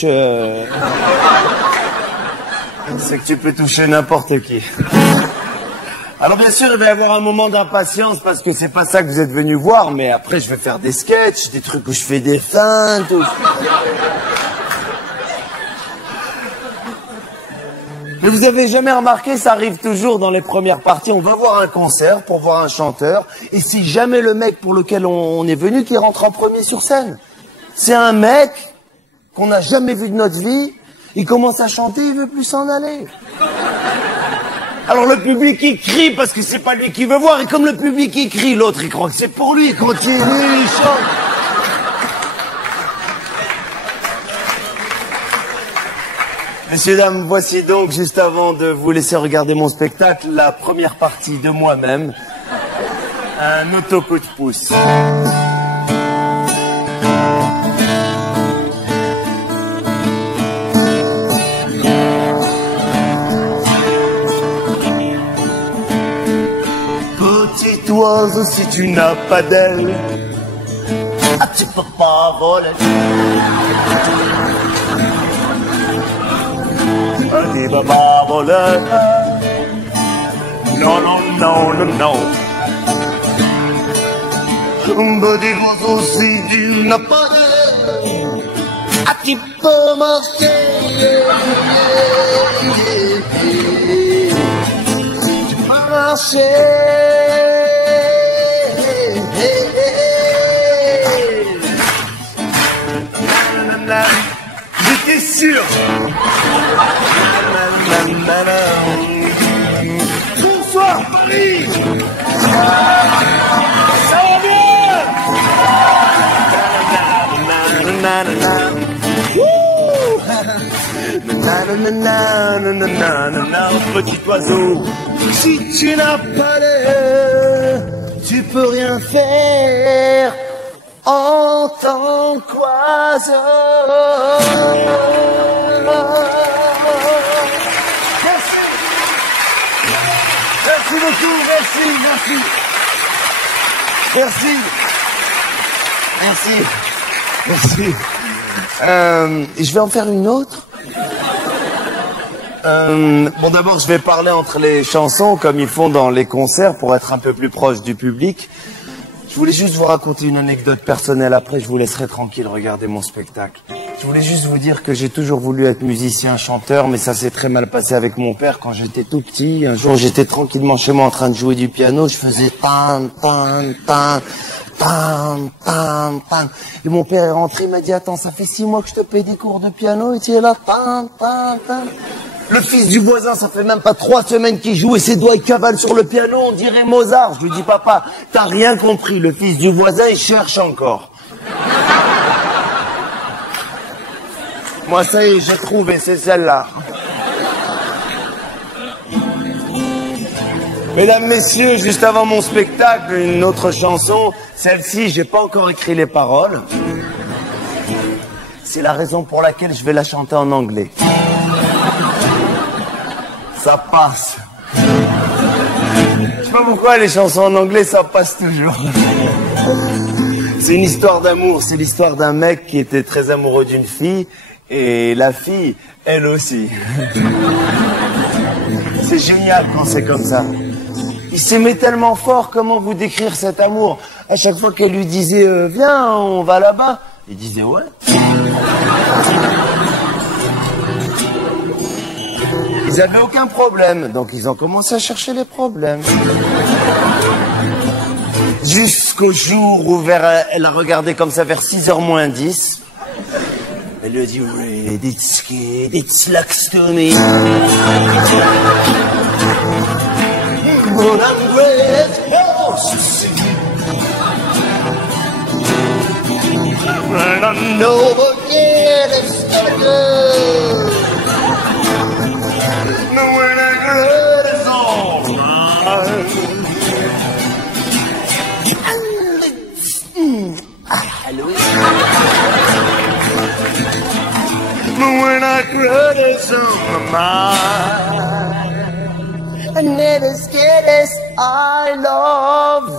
c'est que tu peux toucher n'importe qui. Alors bien sûr, il va y avoir un moment d'impatience parce que c'est pas ça que vous êtes venu voir, mais après je vais faire des sketchs, des trucs où je fais des feintes. Mais vous avez jamais remarqué, ça arrive toujours dans les premières parties, on va voir un concert pour voir un chanteur, et c'est jamais le mec pour lequel on est venu qui rentre en premier sur scène. C'est un mec qu'on n'a jamais vu de notre vie, il commence à chanter, il veut plus s'en aller. Alors le public il crie parce que c'est pas lui qui veut voir, et comme le public il crie, l'autre il croit que c'est pour lui, il continue, il chante. Messieurs, dames, voici donc, juste avant de vous laisser regarder mon spectacle, la première partie de moi-même, un auto-coup de pouce. Petit oiseau, si tu n'as pas d'aile, ah, tu peux pas voler. Tu peux pas voler. Non, non, non, non, non. Petit oiseau, si tu n'as pas d'aile, ah, tu peux marcher. Tu peux marcher. J'étais sûr. Bonsoir Paris. Ça va bien. Petit oiseau, si tu n'as pas l'air, tu peux rien faire en tant qu'oiseau. Merci beaucoup, merci. Je vais en faire une autre. Bon, d'abord, je vais parler entre les chansons, comme ils font dans les concerts, pour être un peu plus proche du public. Je voulais juste vous raconter une anecdote personnelle, après je vous laisserai tranquille regarder mon spectacle. Je voulais juste vous dire que j'ai toujours voulu être musicien, chanteur, mais ça s'est très mal passé avec mon père quand j'étais tout petit. Un jour, j'étais tranquillement chez moi en train de jouer du piano, je faisais tan, tan, tan, tan, tan, tan. Et mon père est rentré, il m'a dit, attends, ça fait 6 mois que je te paye des cours de piano, et tu es là, tan, tan, tan. Le fils du voisin, ça fait même pas 3 semaines qu'il joue et ses doigts ils cavalent sur le piano, on dirait Mozart. Je lui dis, papa, t'as rien compris, le fils du voisin, il cherche encore. Moi, ça y est, j'ai trouvé, c'est celle-là. Mesdames, messieurs, juste avant mon spectacle, une autre chanson. Celle-ci, j'ai pas encore écrit les paroles. C'est la raison pour laquelle je vais la chanter en anglais. Ça passe. Je sais pas pourquoi les chansons en anglais, ça passe toujours. C'est une histoire d'amour. C'est l'histoire d'un mec qui était très amoureux d'une fille. Et la fille, elle aussi. C'est génial quand c'est comme ça. Il s'aimait tellement fort, comment vous décrire cet amour? À chaque fois qu'elle lui disait viens, on va là-bas, il disait ouais. Ils n'avaient aucun problème, donc ils ont commencé à chercher les problèmes. Jusqu'au jour où elle a regardé comme ça vers 6h moins 10. Elle lui a dit Red, it's scared, it's like Stony. But I'm great as hell to see. And I know again it's good. No, when I heard it's all right. Hallelujah. When I heard it's on my mind. And it is scared as I love.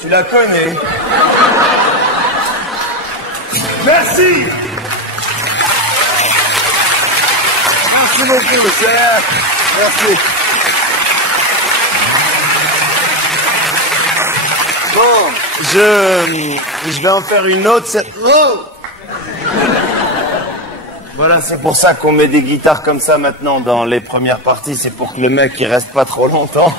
Tu la connais? Merci. Merci beaucoup, cher. Merci. Bon, je vais en faire une autre. Oh, voilà, c'est pour ça qu'on met des guitares comme ça maintenant dans les premières parties. C'est pour que le mec il reste pas trop longtemps.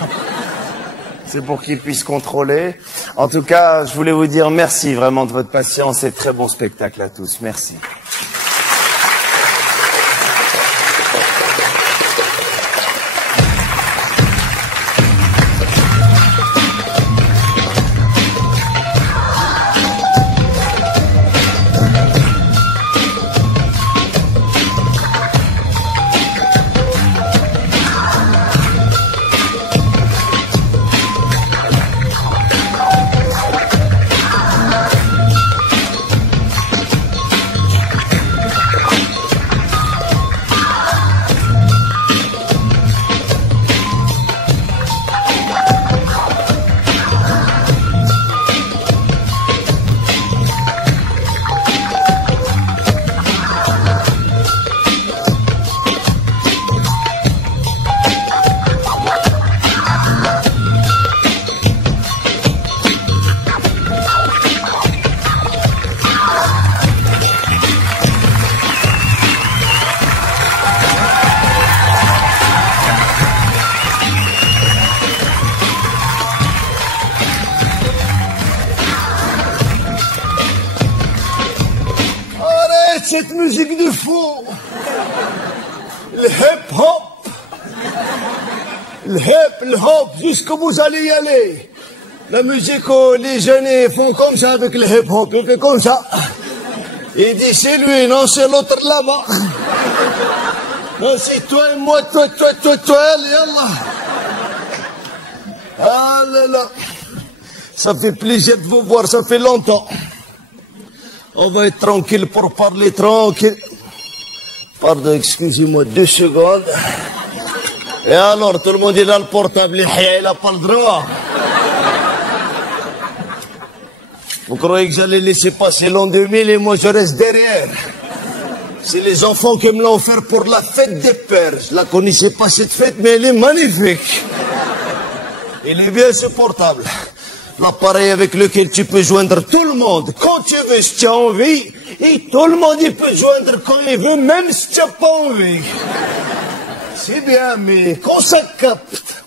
C'est pour qu'il puisse contrôler. En tout cas, je voulais vous dire merci vraiment de votre patience et très bon spectacle à tous. Merci. Cette musique de fond, le hip-hop, le hop, jusqu'où vous allez y aller. La musique où les jeunes font comme ça avec le hip-hop, ils font comme ça. Il dit c'est lui, non c'est l'autre là-bas. Non c'est toi et moi, toi, yallah. Ah là là, ça fait plaisir de vous voir, ça fait longtemps. On va être tranquille pour parler tranquille. Pardon, excusez-moi 2 secondes. Et alors, tout le monde il a le portable, il n'a pas le droit. Vous croyez que j'allais laisser passer l'an 2000 et moi je reste derrière? C'est les enfants qui me l'ont offert pour la fête des pères. Je la connaissais pas cette fête, mais elle est magnifique. Il est bien ce portable. L'appareil avec lequel tu peux joindre tout le monde quand tu veux, si tu as envie, et tout le monde il peut joindre quand il veut, même si tu n'as pas envie. C'est bien, mais quand ça capte,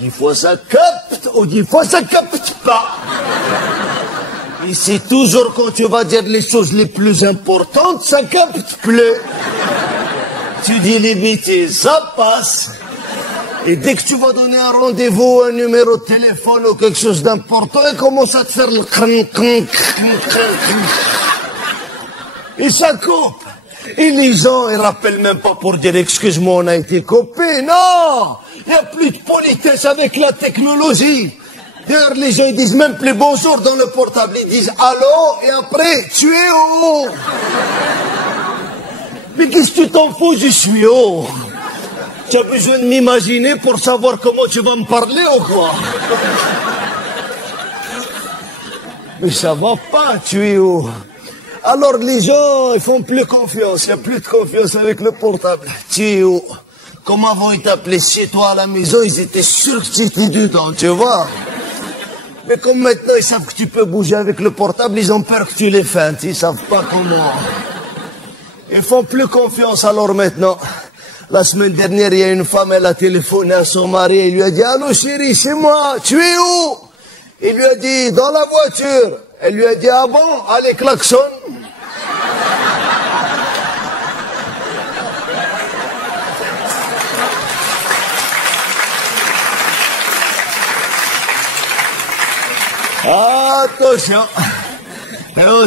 10 fois ça capte, ou 10 fois ça capte pas. Et c'est toujours quand tu vas dire les choses les plus importantes, ça capte plus. Tu dis les bêtises, ça passe. Et dès que tu vas donner un rendez-vous, un numéro de téléphone ou quelque chose d'important, il commence à te faire le et ça coupe. Et les gens, ils rappellent même pas pour dire excuse-moi, on a été coupé. Non! Il n'y a plus de politesse avec la technologie. D'ailleurs, les gens, ils disent même plus bonjour dans le portable. Ils disent allô et après, tu es où? Mais qu'est-ce que tu t'en fous, je suis où? Tu as besoin de m'imaginer pour savoir comment tu vas me parler ou quoi? Mais ça va pas, tu es où? Alors les gens, ils font plus confiance. Il n'y a plus de confiance avec le portable. Tu es où? Comme avant, ils t'appelaient chez toi à la maison, ils étaient sûrs que tu étais dedans, tu vois? Mais comme maintenant, ils savent que tu peux bouger avec le portable, ils ont peur que tu les feintes. Ils savent pas comment. Ils font plus confiance alors maintenant. La semaine dernière, il y a une femme, elle a téléphoné à son mari, il lui a dit « Allô chérie, c'est moi, tu es où ?» Il lui a dit « Dans la voiture ». Elle lui a dit « Ah bon, allez, klaxon ». Attention.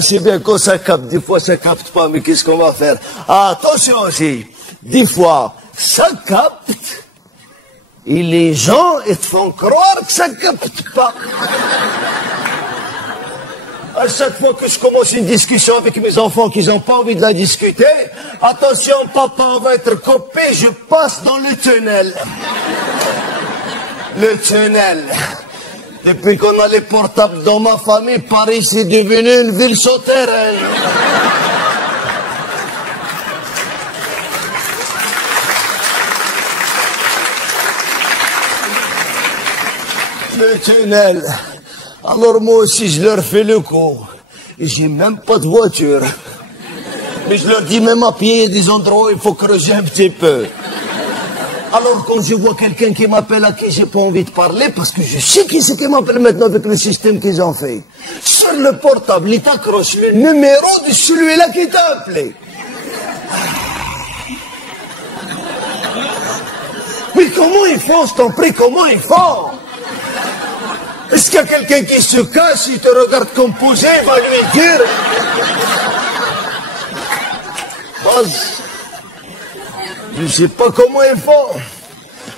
C'est bien quand ça capte, des fois ça capte pas, mais qu'est-ce qu'on va faire? Attention aussi. Des fois, ça capte, et les gens, ils te font croire que ça capte pas. À chaque fois que je commence une discussion avec mes enfants qui n'ont pas envie de la discuter, attention, papa, on va être coupé, je passe dans le tunnel. Le tunnel. Depuis qu'on a les portables dans ma famille, Paris c'est devenu une ville souterraine. Le tunnel. Alors moi aussi je leur fais le coup. Et j'ai même pas de voiture. Mais je leur dis même à pied, il y a des endroits où il faut creuser un petit peu. Alors quand je vois quelqu'un qui m'appelle à qui j'ai pas envie de parler, parce que je sais qui c'est qui m'appelle maintenant avec le système qu'ils ont fait. Sur le portable, il t'accroche le numéro de celui-là qui t'a appelé. Mais comment ils font, je t'en prie, comment ils font? Est-ce qu'il y a quelqu'un qui se cache, il te regarde comme posé, il va lui dire... Je ne sais pas comment ils font.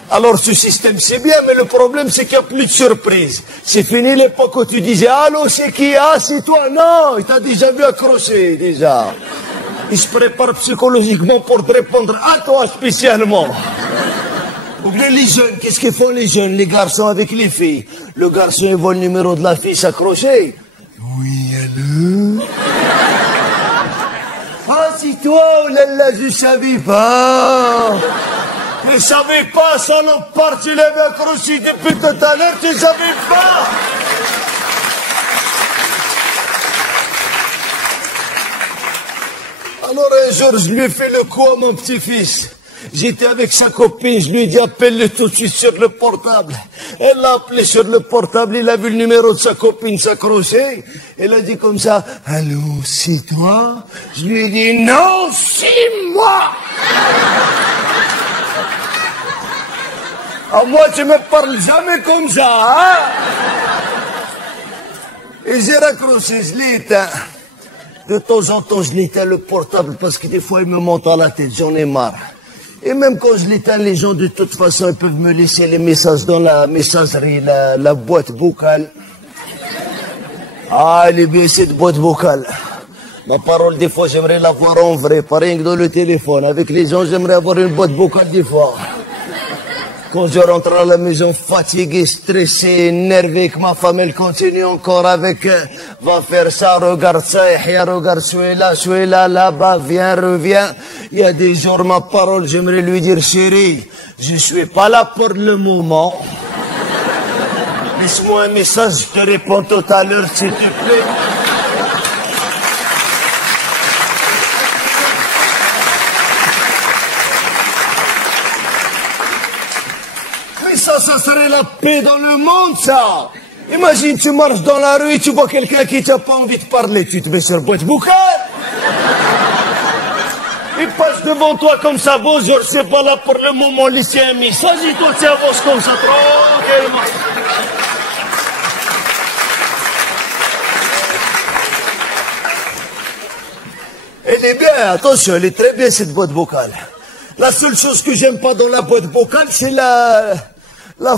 Alors ce système c'est bien, mais le problème c'est qu'il n'y a plus de surprise. C'est fini l'époque où tu disais « Allô, c'est qui? Ah, c'est toi ?» Non, il t'a déjà vu accrocher, déjà. Il se prépare psychologiquement pour te répondre à toi spécialement. Ou bien les jeunes, qu'est-ce qu'ils font les jeunes, les garçons avec les filles? Le garçon il voit le numéro de la fille s'accrocher. Oui, allô? Ah, c'est toi, oh là là, je savais pas. Je savais pas, salopard, tu l'avais accroché depuis tout à l'heure, tu savais pas. Alors un jour, je lui ai fait le coup à mon petit-fils. J'étais avec sa copine, je lui ai dit appelle-le tout de suite sur le portable. Elle l'a appelé sur le portable, il a vu le numéro de sa copine s'accrocher. Elle a dit comme ça, allô, c'est toi? Je lui ai dit non, c'est moi. À moi, tu me parles jamais comme ça, hein? Et j'ai raccroché, je l'ai éteint. De temps en temps, je l'éteins le portable parce que des fois, il me monte à la tête, j'en ai marre. Et même quand je l'éteins, les gens, de toute façon, ils peuvent me laisser les messages dans la messagerie, la boîte vocale. Ah, elle est bien, cette boîte vocale. Ma parole, des fois, j'aimerais la voir en vrai, pas rien que dans le téléphone. Avec les gens, j'aimerais avoir une boîte vocale des fois. Quand je rentre à la maison fatigué, stressé, énervé, que ma femme, elle continue encore avec va faire ça, regarde ça, regarde celui-là, là-bas, viens, reviens. Il y a des jours, ma parole, j'aimerais lui dire, chérie, je suis pas là pour le moment. Laisse-moi un message, je te réponds tout à l'heure, s'il te plaît. Ça serait la paix dans le monde, ça. Imagine, tu marches dans la rue et tu vois quelqu'un qui t'a pas envie de parler. Tu te mets sur boîte vocale. Il passe devant toi comme ça, bonjour, c'est pas là pour le moment, laissez un message et toi tu avances comme ça, tranquillement. Elle est bien, attention, elle est très bien cette boîte vocale. La seule chose que j'aime pas dans la boîte vocale, c'est la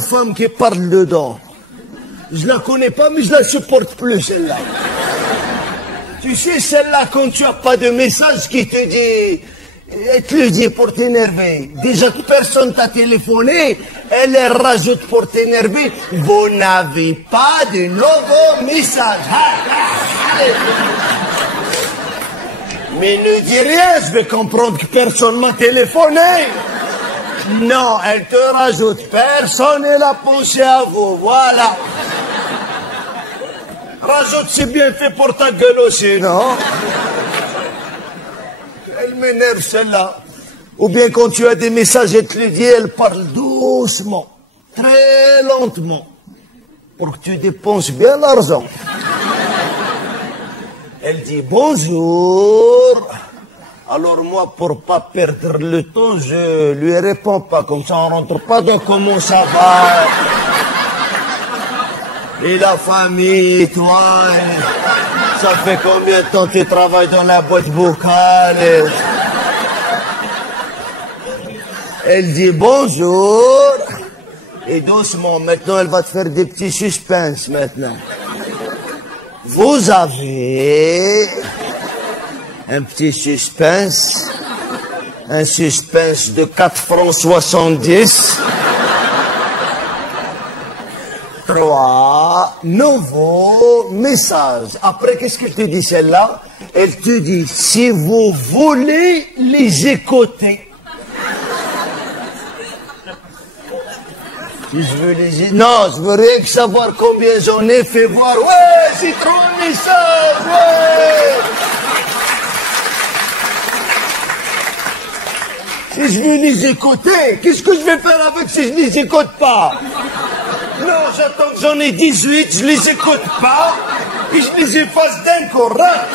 femme qui parle dedans. Je la connais pas, mais je la supporte plus, celle-là. Tu sais, celle-là, quand tu as pas de message qui te dit, elle te le dit pour t'énerver. Déjà que personne t'a téléphoné, elle rajoute pour t'énerver. Vous n'avez pas de nouveaux messages. Mais ne dis rien, je vais comprendre que personne m'a téléphoné. Non, elle te rajoute, personne n'est là pensé à vous, voilà. Rajoute, c'est bien fait pour ta gueule aussi, non? Elle m'énerve celle-là. Ou bien quand tu as des messages, elle te le dit, elle parle doucement, très lentement, pour que tu dépenses bien l'argent. Elle dit bonjour. Alors moi, pour pas perdre le temps, je lui réponds pas. Comme ça, on rentre pas dans comment ça va. Et la famille, et toi, ça fait combien de temps que tu travailles dans la boîte vocale? Elle dit bonjour. Et doucement, maintenant, elle va te faire des petits suspens maintenant. Vous avez un petit suspense, un suspense de 4 francs 70, 3, nouveau message. Après, qu'est-ce qu'elle te dit celle-là? Elle te dit, si vous voulez les écouter. Si je veux les... Non, je veux rien que savoir combien j'en ai fait voir. Ouais, c'est trop un message, ouais. Si je veux les écouter, qu'est-ce que je vais faire avec si je les écoute pas? Non, j'attends que j'en ai 18, je les écoute pas, et je les efface d'un coup, rac.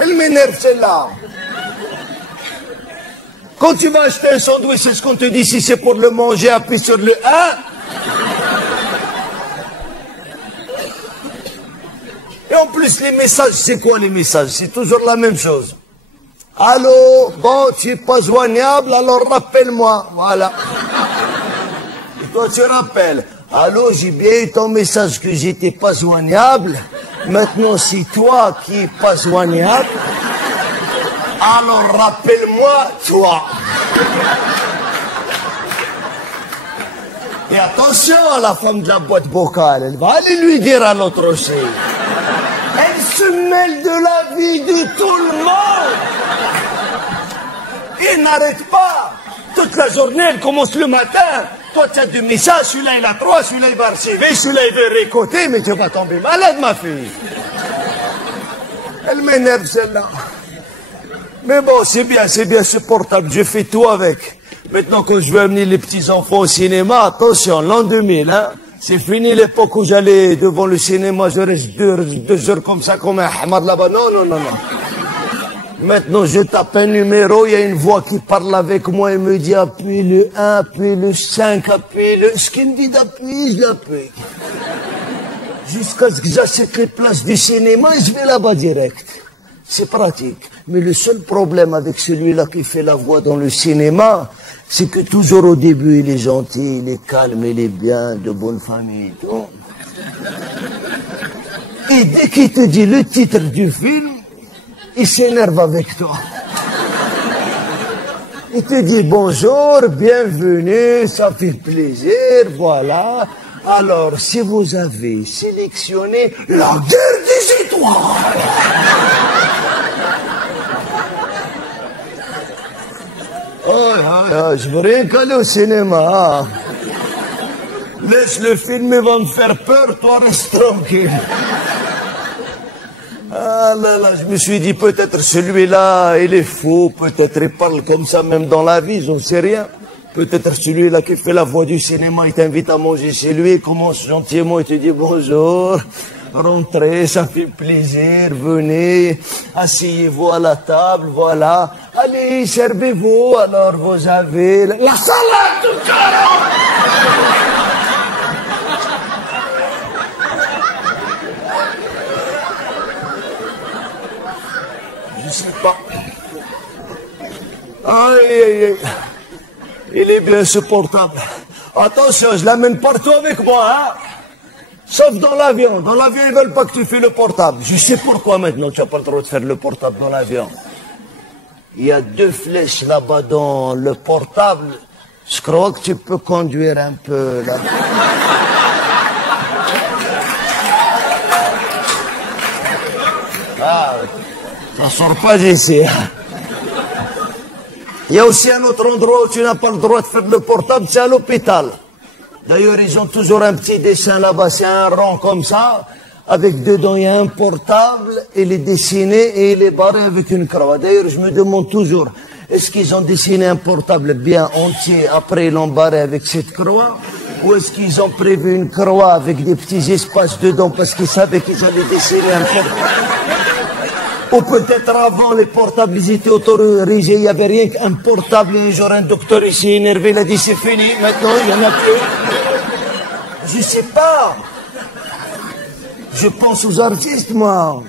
Elle m'énerve celle-là. Quand tu vas acheter un sandwich, c'est ce qu'on te dit, si c'est pour le manger, appuie sur le 1. Et en plus, les messages, c'est quoi les messages? C'est toujours la même chose. Allô, bon, tu n'es pas joignable, alors rappelle-moi. Voilà. Et toi, tu rappelles. Allô, j'ai bien eu ton message que j'étais pas joignable. Maintenant, c'est toi qui n'es pas joignable. Alors rappelle-moi, toi. Et attention à la femme de la boîte vocale, elle va aller lui dire à l'autre aussi. Elle se mêle de la vie de tout le monde. Et elle n'arrête pas. Toute la journée, elle commence le matin. Toi, tu as 2 messages, celui-là il a 3, celui-là il va archiver, celui-là il veut récolter, mais tu vas tomber malade, ma fille. Elle m'énerve celle-là. Mais bon, c'est bien supportable, je fais tout avec. Maintenant, quand je veux amener les petits-enfants au cinéma, attention, l'an 2000, hein, c'est fini l'époque où j'allais devant le cinéma, je reste 2 heures comme ça, comme un hamad là-bas. Non, non, non, non. Maintenant, je tape un numéro, il y a une voix qui parle avec moi et me dit appuie le 1, appuie le 5, appuie le... Ce qu'il me dit d'appuyer, je l'appuie. Jusqu'à ce que j'achète les places du cinéma et je vais là-bas direct. C'est pratique. Mais le seul problème avec celui-là qui fait la voix dans le cinéma, c'est que toujours au début, il est gentil, il est calme, il est bien, de bonne famille. Tout. Et dès qu'il te dit le titre du film, il s'énerve avec toi. Il te dit bonjour, bienvenue, ça fait plaisir, voilà. Alors, si vous avez sélectionné la guerre des étoiles, oh, je veux rien qu'aller au cinéma. Laisse le film, il va me faire peur, toi reste tranquille. Ah là là, je me suis dit peut-être celui-là, il est fou, peut-être il parle comme ça même dans la vie, j'en sais rien. Peut-être celui-là qui fait la voix du cinéma, il t'invite à manger chez lui, il commence gentiment, il te dit bonjour, rentrez, ça fait plaisir, venez, asseyez-vous à la table, voilà. Allez, servez-vous, alors vous avez la salade de carottes. Je sais pas. Aïe, aïe, aïe. Il est bien supportable. Attention, je l'amène partout avec moi, hein. Sauf dans l'avion. Dans l'avion, ils veulent pas que tu fais le portable. Je sais pourquoi maintenant tu n'as pas le droit de faire le portable dans l'avion. Il y a 2 flèches là-bas dans le portable. Je crois que tu peux conduire un peu là. Ah, ça sort pas d'ici. Il y a aussi un autre endroit où tu n'as pas le droit de faire le portable, c'est à l'hôpital. D'ailleurs, ils ont toujours un petit dessin là-bas, c'est un rond comme ça, avec dedans il y a un portable, il est dessiné et il est barré avec une croix. D'ailleurs, je me demande toujours, est-ce qu'ils ont dessiné un portable bien entier, après ils l'ont barré avec cette croix, ou est-ce qu'ils ont prévu une croix avec des petits espaces dedans parce qu'ils savaient qu'ils allaient dessiner un portable? Ou peut-être avant, les portables, ils étaient autorisés, il n'y avait rien qu'un portable, un jour un docteur ici énervé, il a dit c'est fini, maintenant il n'y en a plus. Je sais pas. Je pense aux artistes, moi.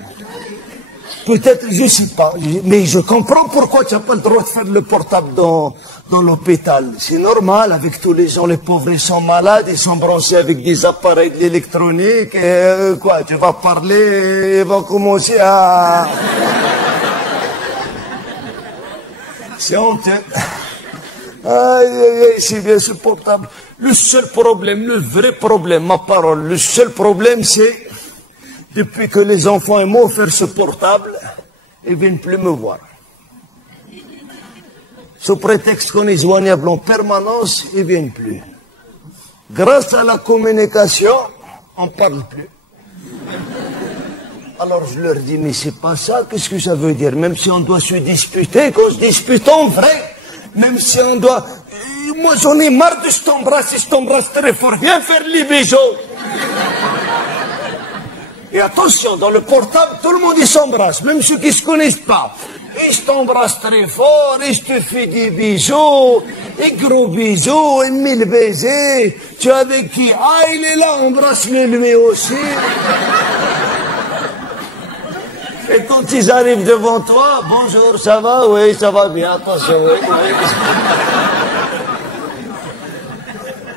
Peut-être, je sais pas. Mais je comprends pourquoi tu n'as pas le droit de faire le portable dans l'hôpital. C'est normal, avec tous les gens, les pauvres, ils sont malades, ils sont branchés avec des appareils électroniques. Et quoi, tu vas parler, ils vont commencer à... C'est honteux. Aïe, aïe, aïe, c'est bien ce portable. Le seul problème, le vrai problème, ma parole, le seul problème, c'est, depuis que les enfants m'ont offert ce portable, ils ne viennent plus me voir. Sous prétexte qu'on est joignable en permanence, ils ne viennent plus. Grâce à la communication, on ne parle plus. Alors je leur dis, mais c'est pas ça, qu'est-ce que ça veut dire? Même si on doit se disputer, qu'on se dispute en vrai. Même si on doit... Moi j'en ai marre de je t'embrasse très fort, viens faire les bisous. Et attention, dans le portable, tout le monde il s'embrasse, même ceux qui ne se connaissent pas. Et je t'embrasse très fort, et je te fais des bisous, et gros bisous, et 1000 baisers. Tu es avec qui? Ah, il est là, embrasse-le lui aussi. Et quand ils arrivent devant toi, bonjour, ça va? Oui, ça va bien, attention. Oui, oui.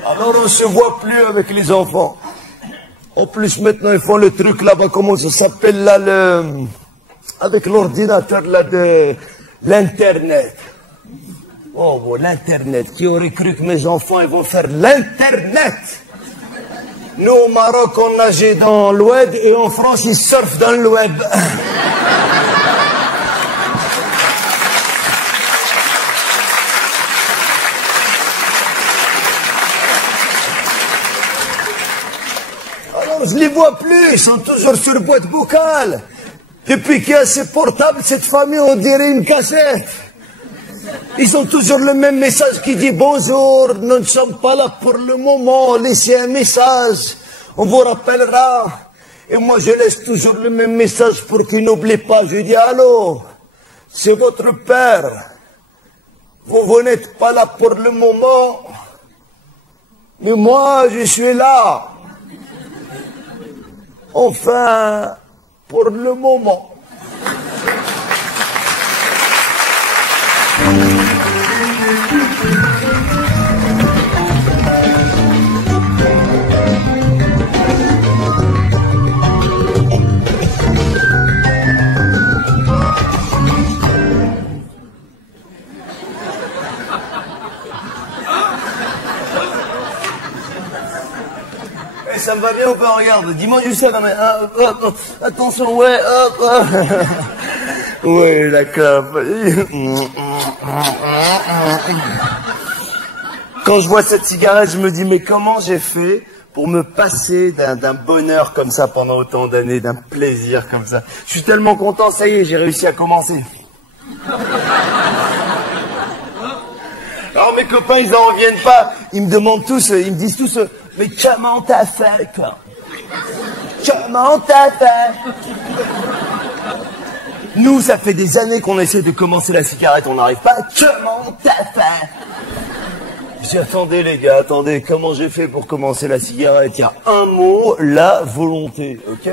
Alors on ne se voit plus avec les enfants. En plus, maintenant, ils font le truc là-bas, comment ça s'appelle là, avec l'ordinateur là de l'Internet. Oh, bon, l'Internet. Qui aurait cru que mes enfants, ils vont faire l'Internet? Nous, au Maroc, on nageait dans le web et en France, ils surfent dans le web. Alors, je les vois plus, ils sont toujours sur boîte vocale. Depuis qu'il y a ces portables, cette famille, on dirait une cassette. Ils ont toujours le même message qui dit « Bonjour, nous ne sommes pas là pour le moment, laissez un message, on vous rappellera. » Et moi, je laisse toujours le même message pour qu'ils n'oublient pas. Je dis « Allô, c'est votre père. Vous n'êtes pas là pour le moment, mais moi, je suis là. Enfin, pour le moment. » Ça me va bien ou pas? Regarde, dis-moi juste ça, non mais... attention, ouais, hop, ouais, la clope. Quand je vois cette cigarette, je me dis, mais comment j'ai fait pour me passer d'un bonheur comme ça pendant autant d'années, d'un plaisir comme ça? Je suis tellement content, ça y est, j'ai réussi à commencer. Alors mes copains, ils en reviennent pas. Ils me demandent tous, ils me disent tous, mais comment t'as fait, quoi? Comment t'as fait? Nous, ça fait des années qu'on essaie de commencer la cigarette, on n'arrive pas. Comment t'as fait? J'ai attendez les gars, attendez, comment j'ai fait pour commencer la cigarette? Il y a un mot, la volonté, ok?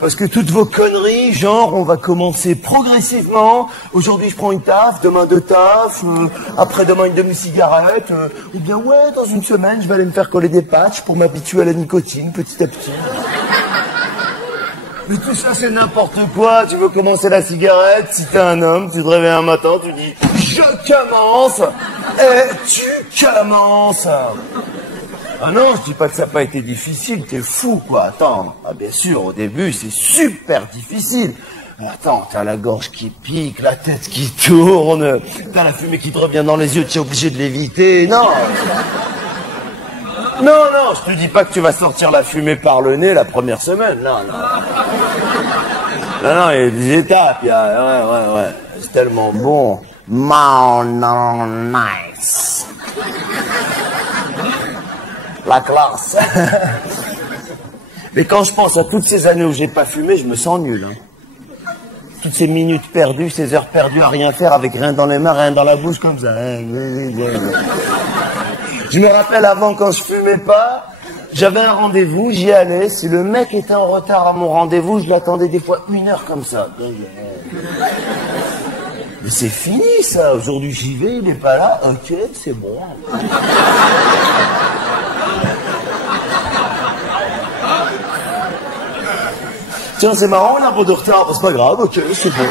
Parce que toutes vos conneries, genre, on va commencer progressivement. Aujourd'hui, je prends une taf, demain deux tafs, après-demain une demi-cigarette. Ou bien, ouais, dans une semaine, je vais aller me faire coller des patchs pour m'habituer à la nicotine, petit à petit. Mais tout ça, c'est n'importe quoi. Tu veux commencer la cigarette, si t'es un homme, tu te réveilles un matin, tu dis « Je commence !» Et tu commences. Ah non, je dis pas que ça n'a pas été difficile, t'es fou, quoi. Attends, ah, bien sûr, au début, c'est super difficile. Attends, t'as la gorge qui pique, la tête qui tourne, t'as la fumée qui te revient dans les yeux, tu es obligé de l'éviter. Non. Non, non, je te dis pas que tu vas sortir la fumée par le nez la première semaine. Non, non. Non, non, il y a des étapes. Ouais. C'est tellement bon. Non, nice. La classe. Mais quand je pense à toutes ces années où j'ai pas fumé, je me sens nul. Hein. Toutes ces minutes perdues, ces heures perdues à rien faire, avec rien dans les mains, rien dans la bouche, comme ça. Je me rappelle avant, quand je fumais pas, j'avais un rendez-vous, j'y allais. Si le mec était en retard à mon rendez-vous, je l'attendais des fois 1 heure comme ça. Mais c'est fini ça, aujourd'hui j'y vais, il n'est pas là, ok, c'est bon. Tiens, c'est marrant, on a un peu de retard, c'est pas grave, ok, c'est bon.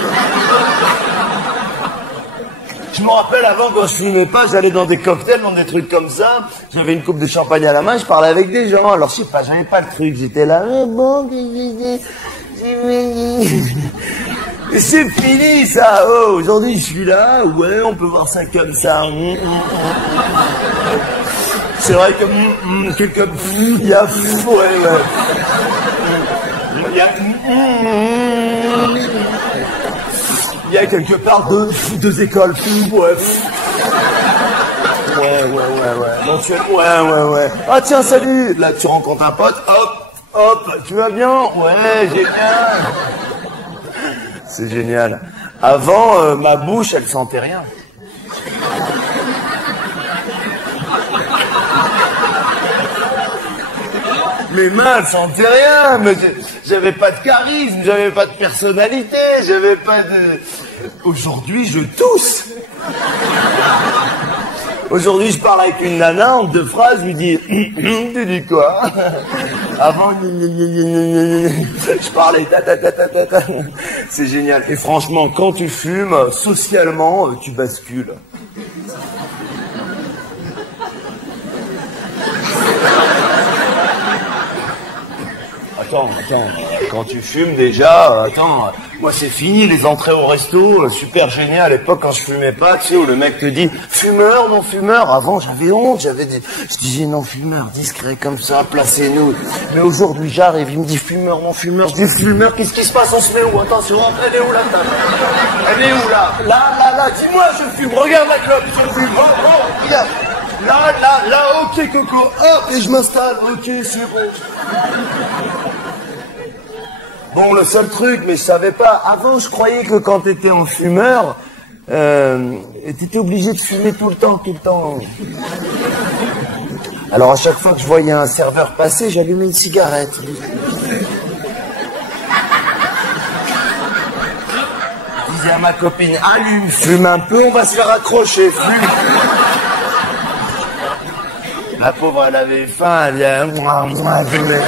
Je me rappelle avant, quand je fumais pas, j'allais dans des cocktails, dans des trucs comme ça. J'avais une coupe de champagne à la main, je parlais avec des gens. Alors, je sais pas, j'avais pas le truc. J'étais là, bon, et c'est fini, ça. Oh, aujourd'hui, je suis là. Ouais, on peut voir ça comme ça. C'est vrai que il y a il y a quelque part deux écoles. Ouais. Donc ouais. Ah tiens, salut. Là, tu rencontres un pote. Hop. Tu vas bien? Ouais, génial. C'est génial. Avant, ma bouche, elle sentait rien. Mes mains, elles sentaient rien, mais j'avais pas de charisme, j'avais pas de personnalité, j'avais pas de... Aujourd'hui, je tousse. Aujourd'hui, je parle avec une nana, en 2 phrases, je lui dis, tu dis quoi? Avant, je parlais, ta. C'est génial. Et franchement, quand tu fumes, socialement, tu bascules. Attends, quand tu fumes déjà, moi c'est fini les entrées au resto, super génial. À l'époque quand je fumais pas, tu sais, où le mec te dit fumeur, non fumeur. Avant j'avais honte, je disais non fumeur, discret comme ça, placez-nous. Mais aujourd'hui j'arrive, il me dit fumeur, non fumeur, je dis fumeur, qu'est-ce qui se passe, on se met où? Attention, elle est où la table? Elle est où là? Là, dis-moi, je fume, regarde la clope, je fume, oh, regarde. Là, ok Coco, hop, et je m'installe, ok, c'est bon. Bon, le seul truc, mais je savais pas, avant je croyais que quand t'étais en fumeur, t'étais obligé de fumer tout le temps. Alors à chaque fois que je voyais un serveur passer, j'allumais une cigarette. Je disais à ma copine, allume, fume un peu, on va se faire accrocher, fume. La pauvre, elle avait faim, elle fumait.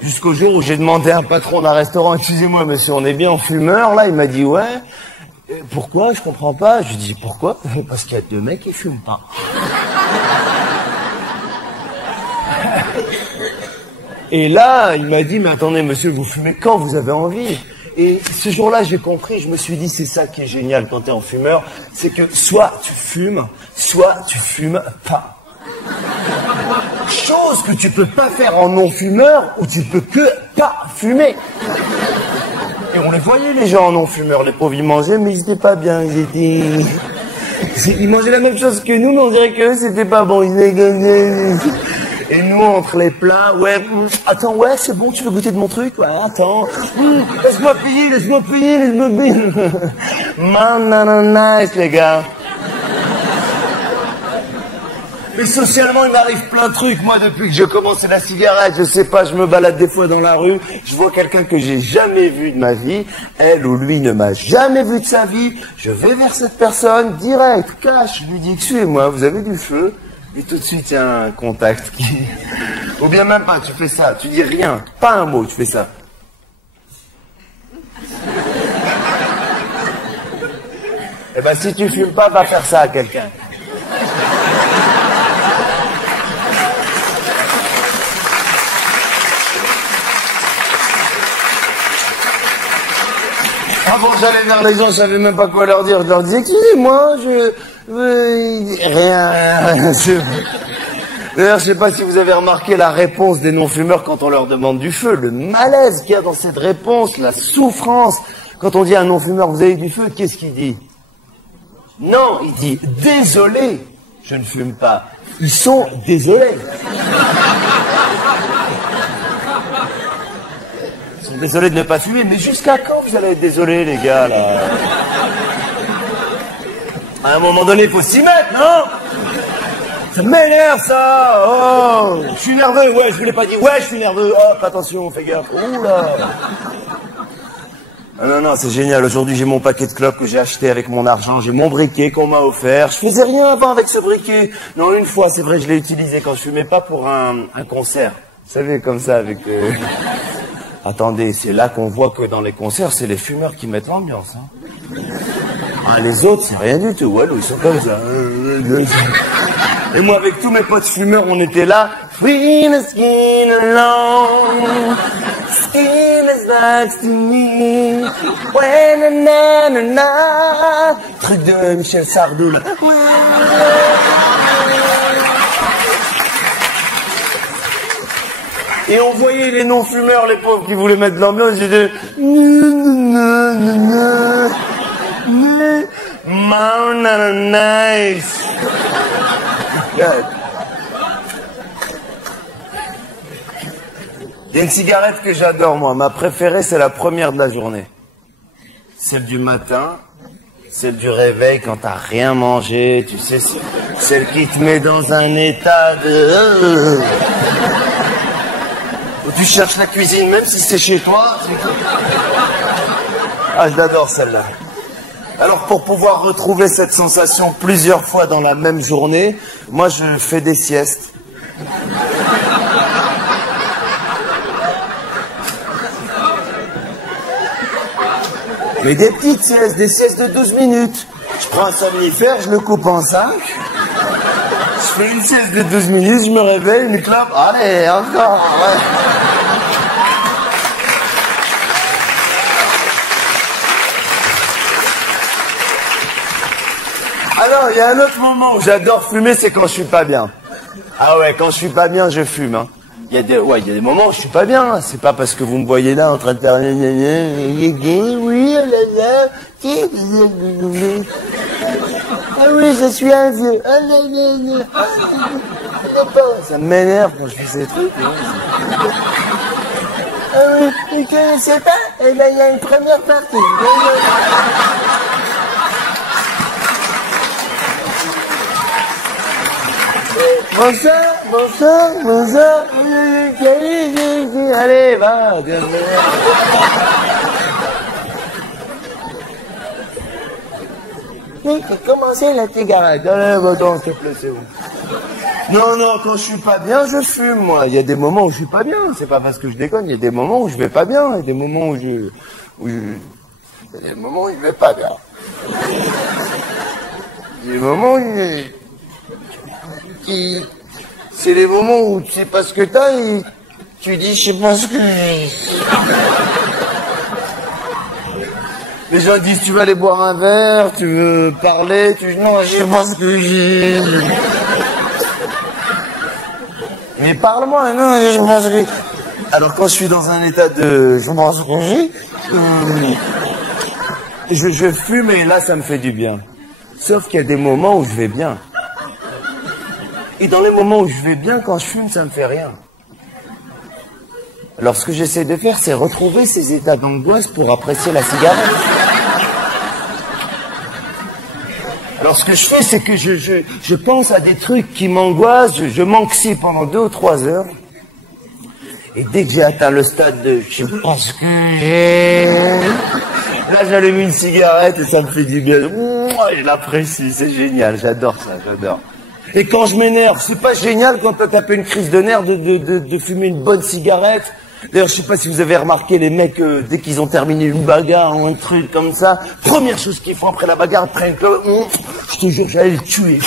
Jusqu'au jour où j'ai demandé à un patron d'un restaurant, excusez-moi monsieur, on est bien en fumeur là? Il m'a dit ouais. Pourquoi? Je comprends pas. Je lui dis pourquoi? Parce qu'il y a 2 mecs qui fument pas. Et là, il m'a dit mais attendez monsieur, vous fumez quand vous avez envie? Et ce jour-là, j'ai compris, je me suis dit, c'est ça qui est génial quand t'es en fumeur, c'est que soit tu fumes pas. Chose que tu peux pas faire en non-fumeur, où tu peux que pas fumer. Et on les voyait, les gens en non-fumeur, les pauvres, ils mangeaient, mais ils étaient pas bien, ils mangeaient la même chose que nous, mais on dirait qu'eux, c'était pas bon, Et nous, entre les plats, ouais, attends, ouais, c'est bon, tu veux goûter de mon truc? Ouais, attends, laisse-moi payer. Man, nice, les gars. Mais socialement, il m'arrive plein de trucs. Moi, depuis que j'ai commencé la cigarette, je sais pas, je me balade des fois dans la rue, je vois quelqu'un que j'ai jamais vu de ma vie, elle ou lui ne m'a jamais vu de sa vie, je vais vers cette personne, direct, cash, je lui dis, excusez-moi, vous avez du feu? Et tout de suite, il y a un contact qui... Ou bien même pas, tu fais ça, tu dis rien, pas un mot, tu fais ça. Eh ben, si tu fumes pas, va faire ça à quelqu'un. Avant, j'allais vers les gens, je savais même pas quoi leur dire. Je leur disais, excusez-moi, rien. D'ailleurs, je sais pas si vous avez remarqué la réponse des non-fumeurs quand on leur demande du feu. Le malaise qu'il y a dans cette réponse, la souffrance. Quand on dit à un non-fumeur, vous avez du feu, qu'est-ce qu'il dit? Non, il dit, désolé, je ne fume pas. Ils sont désolés. Ils sont désolés de ne pas fumer, mais jusqu'à quand vous allez être désolés, les gars, là? À un moment donné, il faut s'y mettre, non? Ça m'énerve, ça! Oh! Je suis nerveux, ouais, je vous l'ai pas dit. Ouais, je suis nerveux. Hop, attention, fais gaffe. Oula! Non, c'est génial. Aujourd'hui, j'ai mon paquet de clopes que j'ai acheté avec mon argent. J'ai mon briquet qu'on m'a offert. Je faisais rien avant avec ce briquet. Non, une fois, c'est vrai, je l'ai utilisé quand je fumais pas pour un concert. Vous savez, comme ça, avec... Attendez, c'est là qu'on voit que dans les concerts, c'est les fumeurs qui mettent l'ambiance. Hein. Ah, les autres, c'est rien du tout. Walou, ils sont comme ça. Et moi, avec tous mes potes fumeurs, on était là. Free the skin alone. Skin is back to me. When na na na. Truc de Michel Sardou, là. Et on voyait les non-fumeurs, les pauvres, qui voulaient mettre de l'ambiance. J'étais... Nice. Il y a une cigarette que j'adore, moi. Ma préférée, c'est la première de la journée. Celle du matin, celle du réveil quand t'as rien mangé, tu sais, celle qui te met dans un état de... Où tu cherches la cuisine, même si c'est chez toi. Ah, je l'adore, celle-là. Alors, pour pouvoir retrouver cette sensation plusieurs fois dans la même journée, moi, je fais des siestes. Mais des petites siestes, des siestes de 12 minutes. Je prends un somnifère, je le coupe en 5. Je fais une sieste de 12 minutes, je me réveille, une clope. Allez, encore, ouais. Alors, il y a un autre moment où j'adore fumer, c'est quand je suis pas bien. Ah ouais, quand je suis pas bien, je fume, hein. Il y a des moments où je suis pas bien. C'est pas parce que vous me voyez là en train de faire... Oui, ah oui, je suis un vieux. Ça m'énerve quand je fais ces trucs. Ah oui, vous ne connaissez pas? Eh bien, il y a une première partie. Bonsoir. Allez, va. Oui, t'as commencé la cigarette. Allez, va-t'en, s'il te plaît, c'est bon. Non, quand je suis pas bien, je fume, moi. Il y a des moments où je suis pas bien. C'est pas parce que je déconne. Il y a des moments où je vais pas bien. Il y a des moments où il y a des moments où je vais pas bien. Il y a des moments où c'est les moments où tu sais pas ce que t'as et tu dis je sais pas ce que j'ai. Les gens disent tu veux aller boire un verre, tu veux parler, non je sais pas ce que j'ai. Mais parle-moi, non je sais pas ce que j'ai. Alors quand je suis dans un état de je sais pas ce que j'ai, je fume et là ça me fait du bien. Sauf qu'il y a des moments où je vais bien. Et dans les moments où je vais bien, quand je fume, ça me fait rien. Alors ce que j'essaie de faire, c'est retrouver ces états d'angoisse pour apprécier la cigarette. Alors ce que je fais, c'est que je pense à des trucs qui m'angoissent, je m'anxie pendant 2 ou 3 heures. Et dès que j'ai atteint le stade de je sais pas ce que j'ai... Là, j'allume une cigarette et ça me fait du bien. Je l'apprécie, c'est génial, j'adore ça, j'adore. Et quand je m'énerve, c'est pas génial quand t'as tapé une crise de nerfs de fumer une bonne cigarette. D'ailleurs, je sais pas si vous avez remarqué, les mecs, dès qu'ils ont terminé une bagarre ou un truc comme ça, première chose qu'ils font après la bagarre, ils prennent que... Je te jure, j'allais le tuer.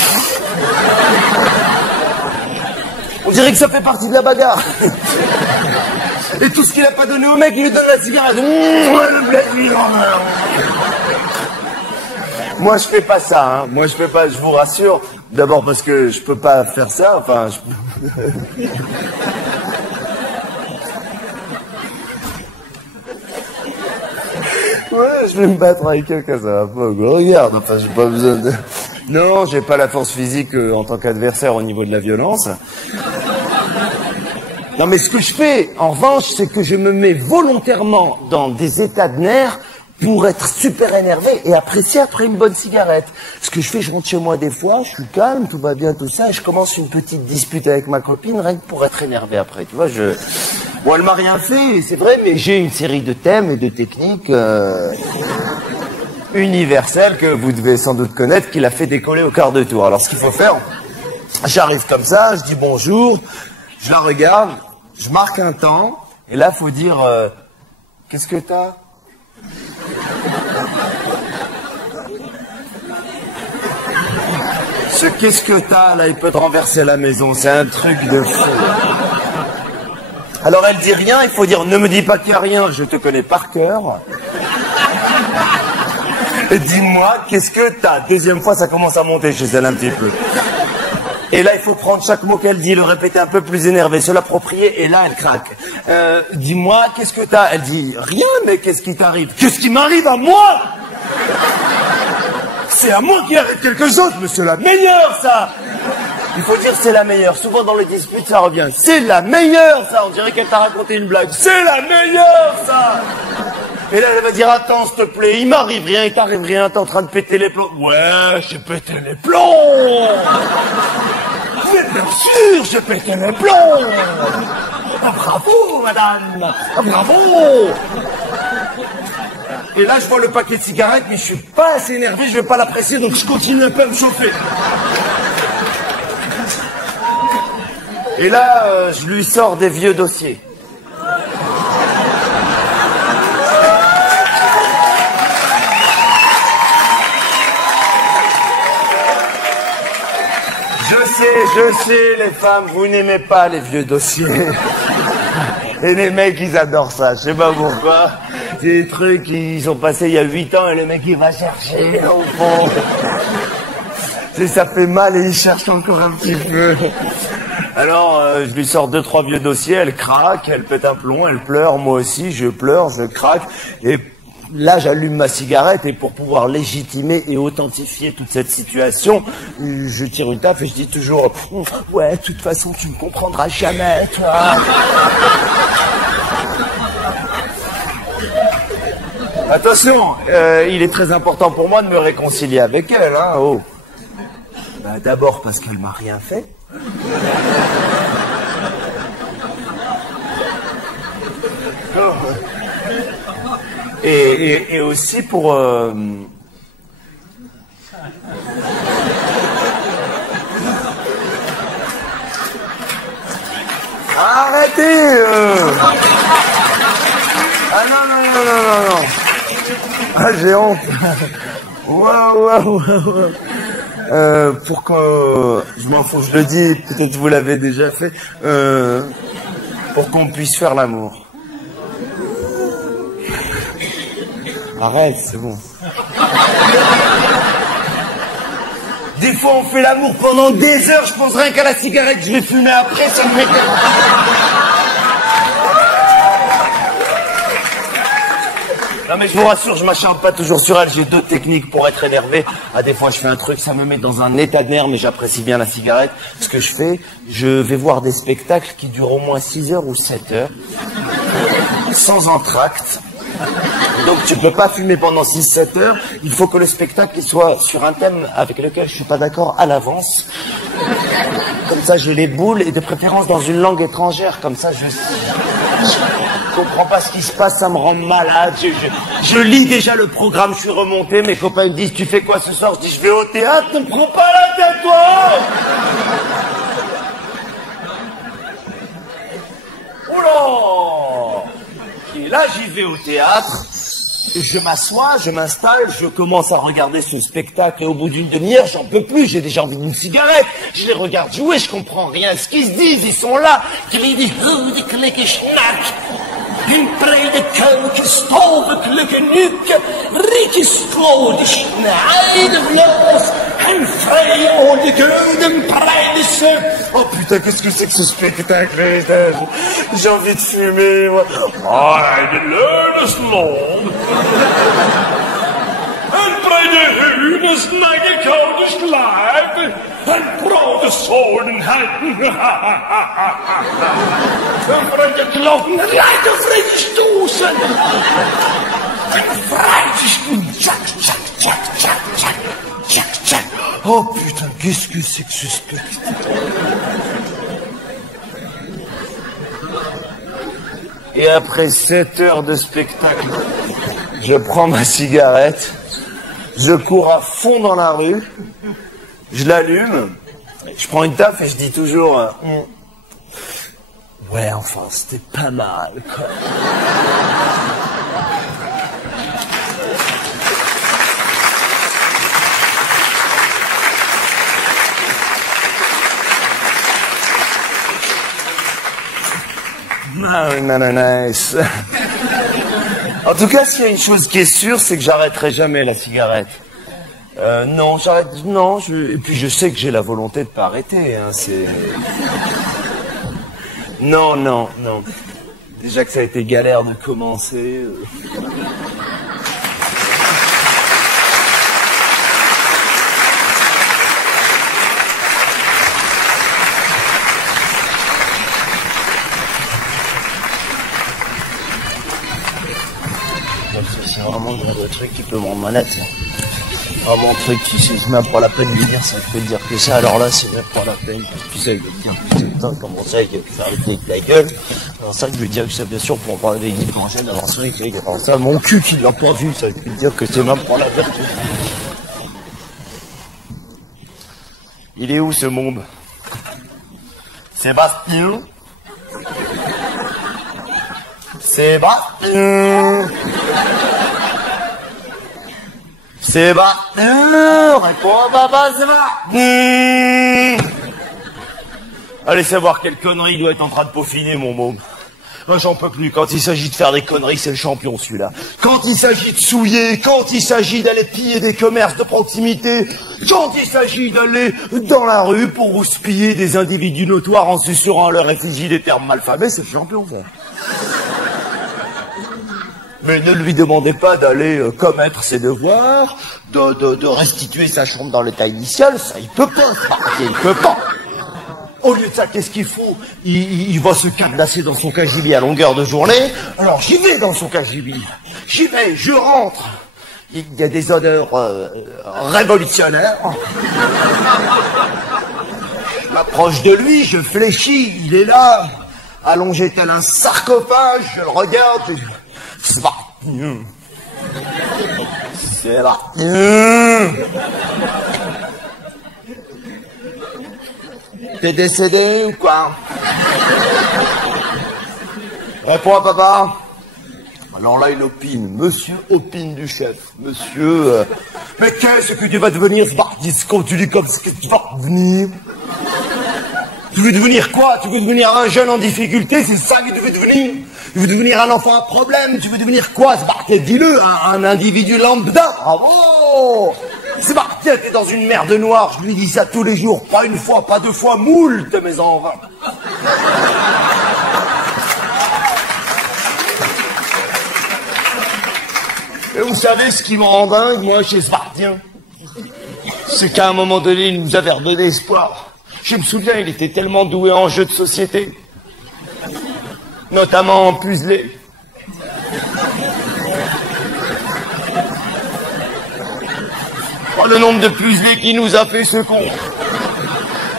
On dirait que ça fait partie de la bagarre. Et tout ce qu'il a pas donné au mec, il lui donne la cigarette. Le plaisir. Moi, je fais pas ça, hein. Moi, je fais pas, je vous rassure. D'abord parce que je peux pas faire ça, enfin... Ouais, je vais me battre avec quelqu'un, ça va pas. Regarde, enfin, j'ai pas besoin de... Non, j'ai pas la force physique en tant qu'adversaire au niveau de la violence. Non, mais ce que je fais, en revanche, c'est que je me mets volontairement dans des états de nerfs pour être super énervé et apprécier après une bonne cigarette. Ce que je fais, je rentre chez moi des fois, je suis calme, tout va bien, tout ça, et je commence une petite dispute avec ma copine, rien que pour être énervé après, tu vois, Bon, elle m'a rien fait, c'est vrai, mais j'ai une série de thèmes et de techniques universelles que vous devez sans doute connaître, qui l'a fait décoller au quart de tour. Alors, ce qu'il faut faire, j'arrive comme ça, je dis bonjour, je la regarde, je marque un temps, et là, faut dire, qu'est-ce que t'as? Qu'est-ce que t'as là? Il peut te renverser la maison, c'est un truc de fou. Alors elle dit rien, il faut dire ne me dis pas qu'il n'y a rien, je te connais par cœur. Et dis-moi, qu'est-ce que t'as? Deuxième fois, ça commence à monter chez elle un petit peu. Et là, il faut prendre chaque mot qu'elle dit, le répéter un peu plus énervé, se l'approprier, et là, elle craque. Dis-moi, qu'est-ce que t'as? Elle dit rien, mais qu'est-ce qui t'arrive? Qu'est-ce qui m'arrive à moi? C'est à moi qui arrive quelque chose, mais c'est la meilleure, ça! Il faut dire c'est la meilleure. Souvent dans les disputes, ça revient. C'est la meilleure, ça. On dirait qu'elle t'a raconté une blague. C'est la meilleure, ça. Et là, elle va dire, attends, s'il te plaît, il m'arrive rien, il t'arrive rien, t'es en train de péter les plombs. Ouais, j'ai pété les plombs. Mais bien sûr, j'ai pété les plombs. Ah, bravo, madame. Ah, bravo. Et là, je vois le paquet de cigarettes, mais je suis pas assez énervé, je vais pas l'apprécier, donc je continue un peu à me chauffer. Et là, je lui sors des vieux dossiers. Je sais, les femmes, vous n'aimez pas les vieux dossiers. Et les mecs, ils adorent ça, je sais pas pourquoi. C'est des trucs qui sont passés il y a 8 ans et le mec, il va chercher au fond. Ça fait mal et il cherche encore un petit peu. Alors, je lui sors 2-3 vieux dossiers, elle craque, elle pète un plomb, elle pleure, moi aussi, je pleure, je craque, et là, j'allume ma cigarette, et pour pouvoir légitimer et authentifier toute cette situation, je tire une taffe et je dis toujours « Ouais, de toute façon, tu me comprendras jamais, toi !» Attention, il est très important pour moi de me réconcilier avec elle, hein, oh. Bah, d'abord parce qu'elle m'a rien fait. Et aussi pour... Arrêtez Ah non. Ah, j'ai honte. Waouh. Pour que... Je m'en fous, je le dis, peut-être vous l'avez déjà fait. Pour qu'on puisse faire l'amour. Arrête, c'est bon. Des fois, on fait l'amour pendant des heures, je pense rien qu'à la cigarette que je vais fumer après, ça me met... Non mais je vous rassure, je m'acharne pas toujours sur elle, j'ai d'autres techniques pour être énervé. Ah, des fois je fais un truc, ça me met dans un état de nerfs, mais j'apprécie bien la cigarette. Ce que je fais, je vais voir des spectacles qui durent au moins 6 heures ou 7 heures, sans entracte. Donc tu peux pas fumer pendant 6-7 heures, il faut que le spectacle soit sur un thème avec lequel je suis pas d'accord à l'avance. Comme ça je les boule, et de préférence dans une langue étrangère, comme ça je comprends pas ce qui se passe, ça me rend malade. Je lis déjà le programme, je suis remonté, mes copains me disent tu fais quoi ce soir? Je dis je vais au théâtre, ne me prends pas la tête toi. Oula. Et là j'y vais au théâtre, je m'assois, je m'installe, je commence à regarder ce spectacle, et au bout d'une demi-heure j'en peux plus, j'ai déjà envie d'une cigarette. Je les regarde jouer, je comprends rien à ce qu'ils se disent, ils sont là. Hun brede keuken, stovenklukke nuke, rike skåde schneide vlas, un frei og de guden breide sø. Oh putain, qu'est-ce que c'est que ce spectacle? J'ai envie de fumer, moi. Ein lønneslov. En breide hunes nagelkaude schleif, en brode solen halten. En breide klokken, reit og vreide stosen. En vreide tchac, tchac, tchac, tchac, tchac, tchac, tchac. Oh putain, qu'est-ce que c'est que ce spectacle? Et après 7 heures de spectacle, je prends ma cigarette, je cours à fond dans la rue, je l'allume, je prends une taffe et je dis toujours ouais, enfin, c'était pas mal, quoi. Ah oui, nananaise. En tout cas, s'il y a une chose qui est sûre, c'est que j'arrêterai jamais la cigarette. Non, j'arrête... Non, et puis je sais que j'ai la volonté de pas arrêter, hein, c'est... Non, non, non. Déjà que ça a été galère de commencer... C'est vraiment le truc qui peut me rendre malade. Vraiment un truc qui, si je même pas la peine de dire, ça me fait dire que ça, alors là, c'est même pas la peine. Puis ça, il va dire, putain, comment ça, il va faire le thé avec la gueule. Alors ça, je veux dire que c'est bien sûr pour en parler avec Guy Angèle, alors ça, alors ça, mon cul qui l'a pas vu, ça veut dire que c'est même pas la peine. Il est où ce môme? Sébastien? Sébastien? Sébastien, réponds papa, Sébastien. Allez savoir quelle connerie il doit être en train de peaufiner, mon môme. Moi, j'en peux plus. Quand il s'agit de faire des conneries, c'est le champion, celui-là. Quand il s'agit de souiller, quand il s'agit d'aller piller des commerces de proximité, quand il s'agit d'aller dans la rue pour houspiller des individus notoires en susurrant à leur effigie des termes malfamés, c'est le champion, ça. Mais ne lui demandez pas d'aller commettre ses devoirs, de restituer sa chambre dans l'état initial, ça il peut pas, il peut pas. Au lieu de ça, qu'est-ce qu'il faut? Il va se cadenasser dans son cagibi à longueur de journée. Alors j'y vais dans son cagibi. J'y vais, je rentre. Il y a des odeurs révolutionnaires. Je m'approche de lui, je fléchis, il est là, allongé tel un sarcophage, je le regarde, c'est parti. C'est parti. T'es décédé ou quoi? Réponds à papa. Alors là, il opine. Monsieur opine du chef. Monsieur... Mais qu'est-ce que tu vas devenir, Spartis, quand tu dis comme ce que tu vas devenir? Tu veux devenir quoi? Tu veux devenir un jeune en difficulté? C'est ça que tu veux devenir? Tu veux devenir un enfant à problème? Tu veux devenir quoi, Spartis? Dis-le, un individu lambda. Bravo! Sébastien, t'es dans une merde noire, je lui dis ça tous les jours, pas une fois, pas deux fois, moult de mes envins. Et vous savez ce qui me rend dingue, moi, chez Sébastien? C'est qu'à un moment donné, il nous avait redonné espoir. Je me souviens, il était tellement doué en jeux de société, notamment en puzzlé. Oh, le nombre de puzzlés qu'il nous a fait, ce con.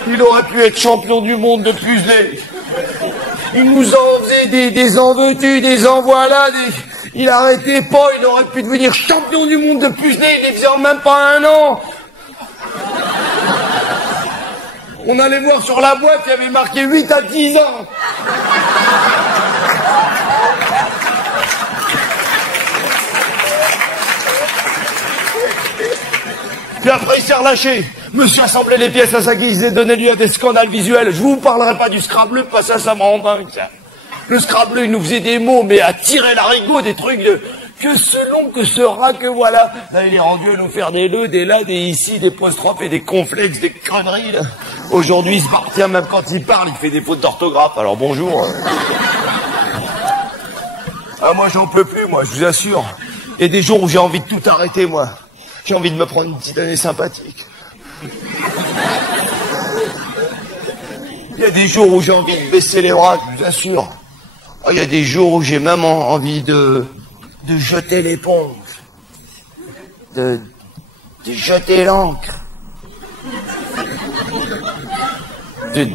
Il aurait pu être champion du monde de puzzlés. Il nous en faisait des en veux-tu, des en voilà, il arrêtait pas, il aurait pu devenir champion du monde de puzzlés, il les faisait en même pas un an. On allait voir sur la boîte, il y avait marqué 8 à 10 ans. Puis après, il s'est relâché. Monsieur assemblait les pièces à sa guise et donnait lieu à des scandales visuels. Je vous parlerai pas du Scrabble, parce que ça me rend dingue, ça. Le Scrabble, il nous faisait des mots, mais à tirer l'arigot, des trucs de... Que selon, que sera, que voilà. Là, il est rendu à nous faire des le, des là, des ici, des apostrophes et des complexes, des conneries, là. Aujourd'hui, il se partient, même quand il parle, il fait des fautes d'orthographe. Alors, bonjour. Ah, moi, j'en peux plus, moi, je vous assure. Il y a des jours où j'ai envie de tout arrêter, moi. J'ai envie de me prendre une petite année sympathique. Il y a des jours où j'ai envie de baisser les bras, je vous assure. Il y a des jours où j'ai même envie de jeter l'éponge. De jeter l'encre. De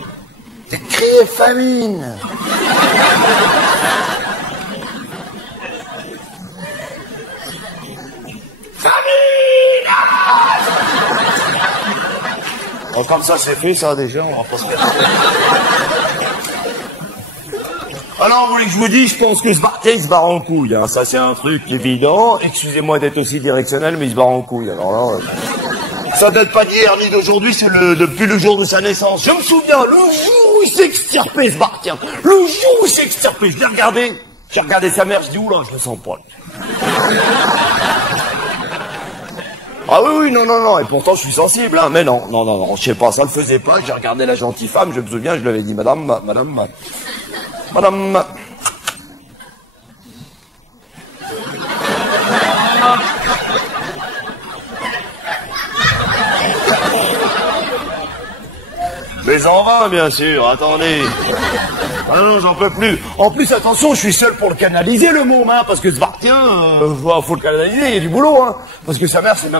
crier famine. Oh, comme ça c'est fait, ça déjà, on va pas se mettre. Alors, vous voulez que je vous dise, je pense que ce Spartiate, il se barre en couille, hein. Ça c'est un truc évident. Excusez-moi d'être aussi directionnel, mais il se barre en couille. Alors là, Ça date pas d'hier ni d'aujourd'hui, c'est depuis le jour de sa naissance. Je me souviens, le jour où il s'est extirpé, ce Bartien. Le jour où il s'est extirpé, je l'ai regardé. J'ai regardé sa mère, je dis, oula, je le sens pas. Ah oui, non, et pourtant je suis sensible, hein, mais non, je sais pas, ça le faisait pas, j'ai regardé la gentille femme, je me souviens, je lui avais dit, madame. Mais en vain, bien sûr, attendez. Ah non, j'en peux plus. En plus, attention, je suis seul pour le canaliser, le môme, hein, parce que ce Bartien, faut le canaliser, il y a du boulot, hein. Parce que sa mère, c'est